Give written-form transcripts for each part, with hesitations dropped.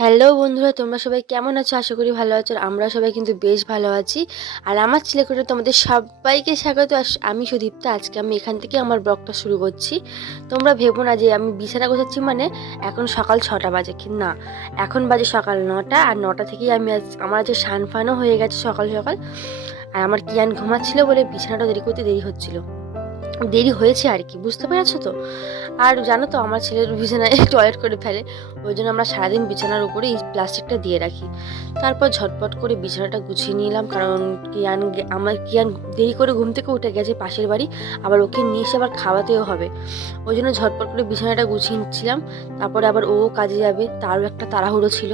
Hello বন্ধুরা, তোমরা সবাই কেমন আছো? আশা করি ভালো আছো। আর আমরা সবাই কিন্তু বেশ ভালো আছি। আর আমার ছেলেকুটে তোমাদের সবাইকে স্বাগত। আমি সুদীপ্তা। আজকে আমি এখান থেকে আমার ব্লগটা শুরু করছি। তোমরা ভেবো না যে আমি বিছানা গোছাচ্ছি মানে এখন সকাল 6টা বাজে, কি না, এখন বাজে সকাল 9টা। আর 9টা থেকেই আমার যে সানফানও হয়ে গেছে সকাল সকাল। আর আমার কিয়ান ঘুমাচ্ছিল বলে বিছানাটা দেরি করতে দেরি হয়েছে আর কি, বুঝতে পেরেছো তো? আর জানো তো আমার ছেলের বিছানায় টয়লেট করে ফেলে, ওই জন্য আমরা সারাদিন বিছানার উপরে এই প্লাস্টিকটা দিয়ে রাখি। তারপর ঝটপট করে বিছানাটা গুছিয়ে নিলাম, কারণ কিয়ান দেরি করে ঘুম থেকে উঠে গেছে পাশের বাড়ি, আবার ওকে নিয়ে এসে আবার খাওয়াতেও হবে। ওই জন্য ঝটপট করে বিছানাটা গুছিয়ে নিচ্ছিলাম। তারপরে আবার ও কাজে যাবে, তারও একটা তাড়াহুড়ো ছিল,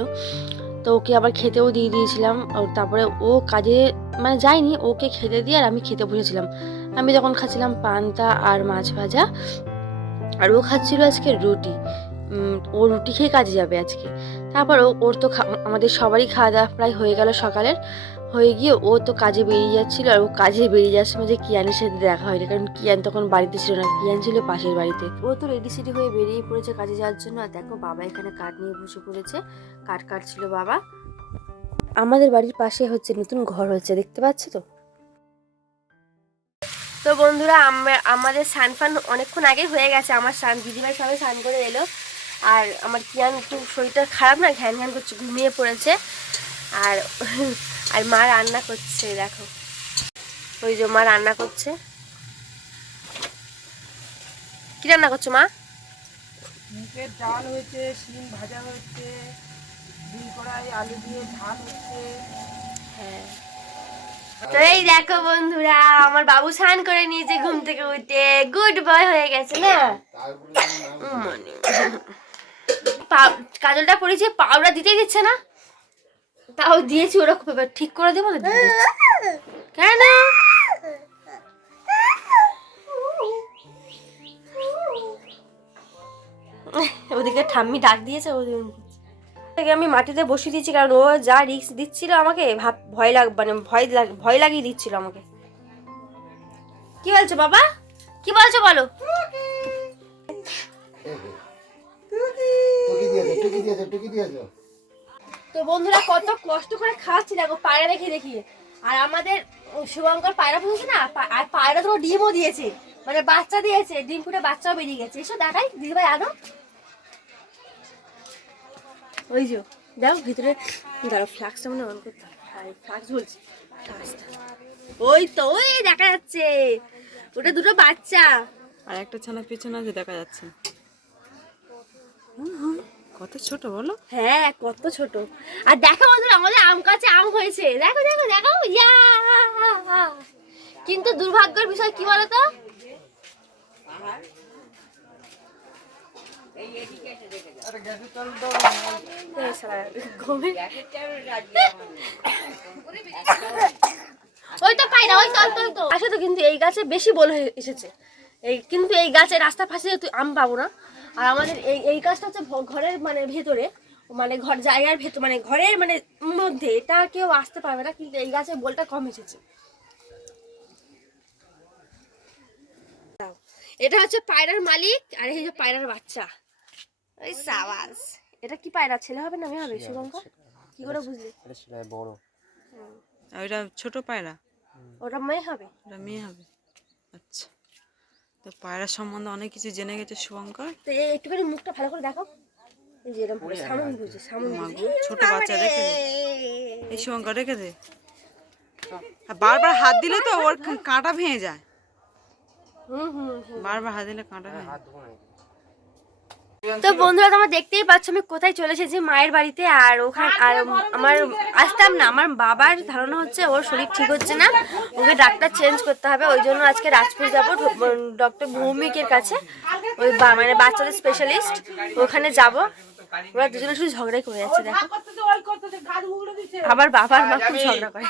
তো ওকে আবার খেতেও দিয়ে দিয়েছিলাম। তারপরে ও কাজে মানে যায়নি, ওকে খেতে দিয়ে আর আমি খেতে বসেছিলাম। আমি তখন খাচ্ছিলাম পান্তা আর মাছ ভাজা, আর ও খাচ্ছিল আজকে রুটি। ও রুটি খেয়ে কাজে যাবে আজকে। তারপর ওর তো আমাদের সবারই খাওয়া দাওয়া প্রায় হয়ে গেল সকালের। হয়ে গিয়ে ও তো কাজে বেরিয়ে যাচ্ছিল, আর ও কাজে বেরিয়ে যাওয়ার সময় যে কিয়ানের সাথে দেখা হয়নি, কারণ কিয়ান তখন বাড়িতে ছিল না, কিয়ান ছিল পাশের বাড়িতে। ও তো রেডি সেডি হয়ে বেরিয়ে পড়েছে কাজে যাওয়ার জন্য। আর দেখো বাবা এখানে কাঠ নিয়ে বসে পড়েছে, কাঠ কাটছিল বাবা। আমাদের বাড়ির পাশে হচ্ছে নতুন ঘর হচ্ছে, দেখতে পাচ্ছ তো? তো বন্ধুরা, আমাদের সানফান অনেকক্ষণ আগে হয়ে গেছে। আমার দিদিভাই সবাই স্নান করে এলো। আর আমার কিয়ান একটু শরীরটা খারাপ না, ঘ্যান ঘ্যান করছে, ঘুমিয়ে পড়েছে। আর আর মা রান্না করছে, দেখো ওই যে মা রান্না করছে। কি রান্না করছো মা? মুগের ডাল হয়েছে, শিম ভাজা হয়েছে, দুই কড়াই আলু দিয়ে ঝাল হচ্ছে। হ্যাঁ, তো এই দেখো বন্ধুরা, আমার বাবু স্নান করে নিয়েছে ঘুম থেকে উঠে, গুড বয় হয়ে গেছে না? মানে কাজলটা পরেছে, পাউডার দিতেই দিচ্ছে না। তাও দিয়েছি, ওরকম এবার ঠিক করে দেবো না, দিয়ে দিচ্ছি। কেন? ওদিকে ঠাম্মি ডাক দিয়েছে, ওদিকে আমি মাটিতে বসিয়ে দিয়েছি, কারণ ও যা রিস্ক দিচ্ছিল আমাকে, ভয় লাগিয়ে দিচ্ছিল আমাকে। কি বলছো বাবা? কি বলছো বলো? তো বন্ধুরা, কত কষ্ট করে খাচ্ছি দেখো, পায়রা দেখিয়ে দেখিয়ে। আর আমাদের শুভঙ্কর পায়রা পুষেছে না, আর পায়রা তো ডিমও দিয়েছে, মানে বাচ্চা দিয়েছে, ডিম ফুটে বাচ্চাও বেরিয়ে গেছে। এসো দেখাই দিদিভাই, আনো। ওই যে দেখো ভিতরে, দাঁড়ো ফ্লাক্সটা মানে অন করতে হবে। ফ্লাক্স বলছি, ফ্লাক্সটা ওই তো, ওই দেখা যাচ্ছে, ওটা দুটো বাচ্চা। আর একটা ছানা পেছনে আছে, দেখা যাচ্ছে। কত ছোট বলো? হ্যাঁ কত ছোট। আর দেখো বন্ধুরা, আমাদের আম গাছে আম হয়েছে, দেখো দেখো দেখো, ইয়া। কিন্তু দুর্ভাগ্যের বিষয় কি বলতো, ওই তো পাই না, ওই তো ওই তো আসে তো, কিন্তু এই গাছে বেশি বল হয়ে এসেছে। কিন্তু এই গাছে রাস্তার পাশে তুই আম পাবো না। আর আমাদের এই গাছটা হচ্ছে ঘরের মানে ভেতরে, মানে ঘর জায়গার ভেতর, মানে ঘরের মানে মধ্যে, এটা কেউ আসতে পারবে না, কিন্তু এই গাছে বলটা কম এসেছে। এটা হচ্ছে পায়রার মালিক, আর এই যে পায়রার বাচ্চা, ওই সাবাস। এটা কি পায়রা, ছেলে হবে না মেয়ে হবে শুভঙ্কর? কি করে বুঝলি? এটা ছিল বড়। আর ওইটা ছোট পায়রা, ওটা মেয়ে হবে। ওটা মেয়ে হবে। আচ্ছা, তো পায়রা সম্বন্ধে অনেক কিছু জেনে গেছে শুভঙ্কর। তো একটুখানি মুখটা ভালো করে দেখো, এই যে এরকম করে সামন বুঝে, সামন বুঝে। মাগো, ছোট বাচ্চা রেখে দে, এই শুভঙ্কর রেখে দে। আর বারবার হাত দিলে তো ওর কাঁটা ভেঙে যায়। হুম হুম। বারবার হাত দিলে কাঁটা ভেঙে যায়। তো বন্ধুরা, তোমরা দেখতেই পাচ্ছ আমি কোথায় চলে এসেছি, মায়ের বাড়িতে। আর ওখানে আর আমার আসতাম না, আমার বাবার ধারণা হচ্ছে ওর শরীর ঠিক হচ্ছে না, ওকে ডাক্তার চেঞ্জ করতে হবে। ওই জন্য আজকে রাজপুর যাবো ডক্টর ভৌমিকের কাছে, ওই মানে বাচ্চাদের স্পেশালিস্ট, ওখানে যাব। ওরা দুজনে শুধু ঝগড়াই করে যাচ্ছে দেখো, আবার বাবার মা খুব ঝগড়া করে।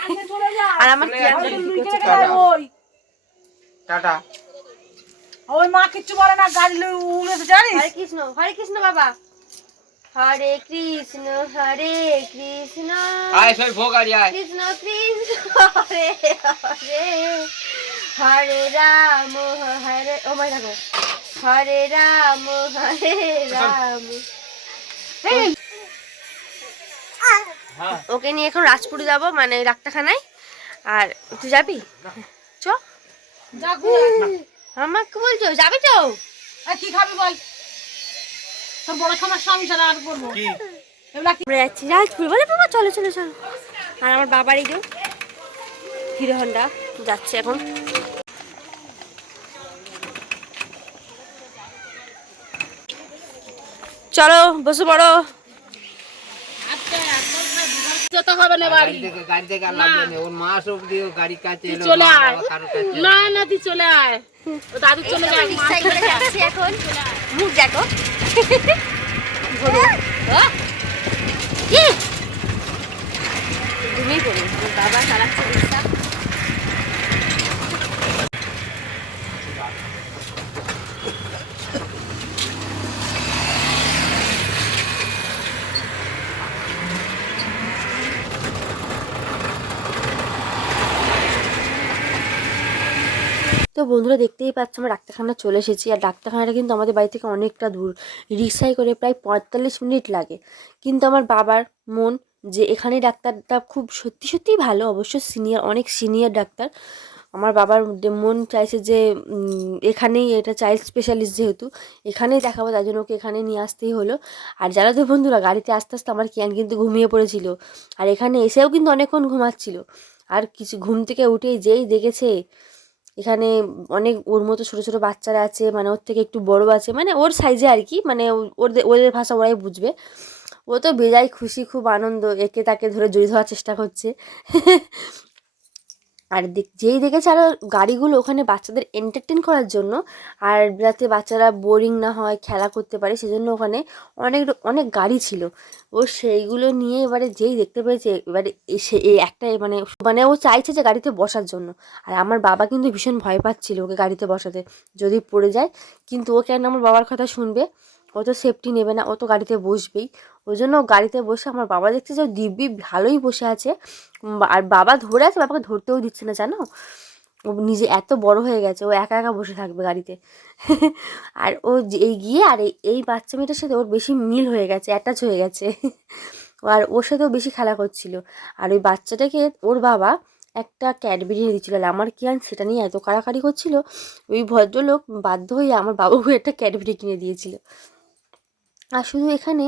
আর আমার কি টাটা। ওই মা কিচ্ছু বলে না, গাড়ি উড়ে তো জানিস। হরে কৃষ্ণ, হরে কৃষ্ণ বাবা, হরে কৃষ্ণ হরে কৃষ্ণ আয় সবাই ভোগ আর আয়। কৃষ্ণ কৃষ্ণ হরে হরে, হরে রাম হরে, ও মাই দেখো, হরে রাম হরে রাম। ওকে নিয়ে এখন রাজপুরে যাব, মানে ডাক্তারখানায়। আর তুই যাবি? চ। আমাকে বলছো যাবি তো? কি খাবি বল? তোর বড় সমস্যা আমি সারা আর করবো আমরা যাচ্ছি রাজপুর। বলে বাবা চলো চলো চলো। আর আমার বাবার এই যে হিরো হন্ডা যাচ্ছে এখন। চলো বসে পড়ো। যেতে হবে না বাড়ি। গাড়ি থেকে আর লাগবে না, ওর মা সব দিয়ে গাড়ি কাছে এলো, চলে মা আয়। বাবা কারোর কাছে না না তুই চলে আয়, ও দাদু চলে যায়। রিক্সায় করে যাচ্ছি এখন। মুখ দেখো। ঘুমিয়ে পড়ি, বাবা চালাচ্ছে রিক্সা। তো বন্ধুরা দেখতেই পাচ্ছ আমরা ডাক্তারখানা চলে এসেছি। আর ডাক্তারখানাটা কিন্তু আমাদের বাড়ি থেকে অনেকটা দূর, রিক্সায় করে প্রায় 45 মিনিট লাগে। কিন্তু আমার বাবার মন যে এখানেই ডাক্তারটা খুব সত্যি সত্যিই ভালো, অবশ্য সিনিয়র, অনেক সিনিয়র ডাক্তার। আমার বাবার মন চাইছে যে এখানেই, এটা চাইল্ড স্পেশালিস্ট যেহেতু এখানেই দেখাবো, তাই জন্য ওকে এখানে নিয়ে আসতেই হলো। আর যারা তো বন্ধুরা গাড়িতে আস্তে আস্তে আমার কিয়ান কিন্তু ঘুমিয়ে পড়েছিল, আর এখানে এসেও কিন্তু অনেকক্ষণ ঘুমাচ্ছিল। আর কিছু ঘুম থেকে উঠেই যেই দেখেছে এখানে অনেক ওর মতো ছোটো ছোটো বাচ্চারা আছে, মানে ওর থেকে একটু বড় আছে, মানে ওর সাইজে আর কি, মানে ওদের ভাষা ওরাই বুঝবে। ও তো বেজায় খুশি, খুব আনন্দ, একে তাকে ধরে জড়িয়ে ধরার চেষ্টা করছে। আর যেই দেখেছে আরও গাড়িগুলো ওখানে বাচ্চাদের এন্টারটেন করার জন্য, আর যাতে বাচ্চারা বোরিং না হয়, খেলা করতে পারে, সেজন্য ওখানে অনেক অনেক গাড়ি ছিল। ও সেইগুলো নিয়ে এবারে যেই দেখতে পেয়েছে, এবারে এসে এই একটা মানে মানে ও চাইছে যে গাড়িতে বসার জন্য। আর আমার বাবা কিন্তু ভীষণ ভয় পাচ্ছিল ওকে গাড়িতে বসাতে, যদি পড়ে যায়। কিন্তু ও কেন আমার বাবার কথা শুনবে, ও তো সেফটি নেবে না, ও তো গাড়িতে বসবেই। ওই জন্য গাড়িতে বসে আমার বাবা দেখছে যে ও দিব্যি ভালোই বসে আছে। আর বাবা ধরে আছে, বাবাকে ধরতেও দিচ্ছে না জানো। ও নিজে এত বড় হয়ে গেছে, ও একা একা বসে থাকবে গাড়িতে। আর ও এই গিয়ে আর এই বাচ্চা মেয়েটার সাথে ওর বেশি মিল হয়ে গেছে, অ্যাটাচ হয়ে গেছে। আর ওর সাথেও বেশি খেলা করছিল। আর ওই বাচ্চাটাকে ওর বাবা একটা ক্যাডবেরি এনে দিচ্ছিল, আর আমার কিয়ান সেটা নিয়ে এত কাড়াকাড়ি করছিল, ওই ভদ্রলোক বাধ্য হয়ে আমার বাবাকে একটা ক্যাডবেরি কিনে দিয়েছিল। আর শুধু এখানে,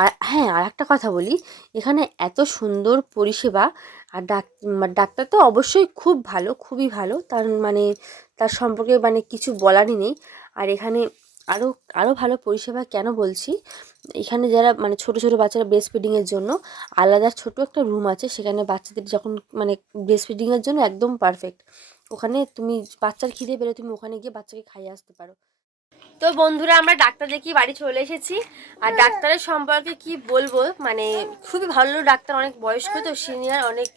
আর হ্যাঁ আর একটা কথা বলি, এখানে এত সুন্দর পরিষেবা। আর ডাক্তার তো অবশ্যই খুব ভালো, খুবই ভালো, তার মানে তার সম্পর্কে মানে কিছু বলারই নেই। আর এখানে আরও আরও ভালো পরিষেবা কেন বলছি, এখানে যারা মানে ছোটো ছোটো বাচ্চারা ব্রেস্ট ফিডিংয়ের জন্য আলাদা ছোটো একটা রুম আছে, সেখানে বাচ্চাদের যখন মানে ব্রেস্ট ফিডিংয়ের জন্য একদম পারফেক্ট। ওখানে তুমি বাচ্চার খিদে পেলে তুমি ওখানে গিয়ে বাচ্চাকে খাইয়ে আসতে পারো। তো বন্ধুরা আমরা ডাক্তার দেখিয়ে বাড়ি চলে এসেছি। আর ডাক্তারের সম্পর্কে কি বলবো, মানে খুবই ভালো ডাক্তার, অনেক বয়স্ক তো, সিনিয়র, অনেক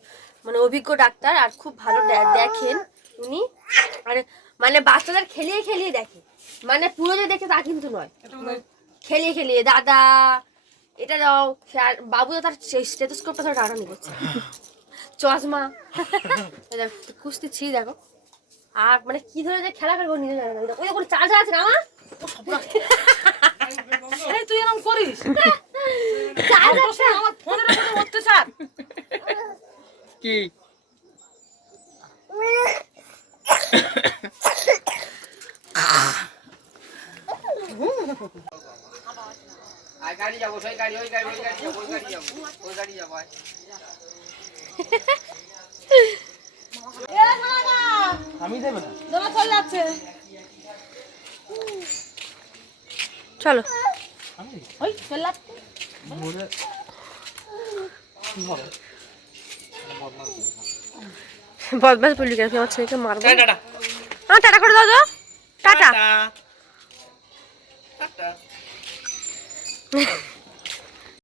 মানে অভিজ্ঞ ডাক্তার, আর খুব ভালো দেখেন উনি। আর মানে বাচ্চাদের খেলিয়ে খেলিয়ে দেখে, মানে পুরো যে দেখে তা কিন্তু নয়, খেলিয়ে খেলিয়ে দাদা এটা দাও। আর বাবু তার স্টেথোস্কোপটা ধরে টানানি করছে, চশমা কুস্তি ছি দেখো। আর মানে কি ধরে যে খেলা করবো নিজে জানে না। ওই কোনো চার্জার আছে না আমার, তুই এরকম করিস? আমার ফোনের উপরে অত্যাচার কি আর গাড়ি যাবো, সেই গাড়ি, ওই গাড়ি, ওই গাড়ি যাবো, ওই গাড়ি যাবো, ওই গাড়ি যাবো। আমি দেব না, দাদা চলে যাচ্ছে। চলো ওই চলে যাচ্ছে। বদমাস বললি কেন, আমার ছেলেকে মারবো। টাটা টাটা করে দাও তো, টাটা। টাটা।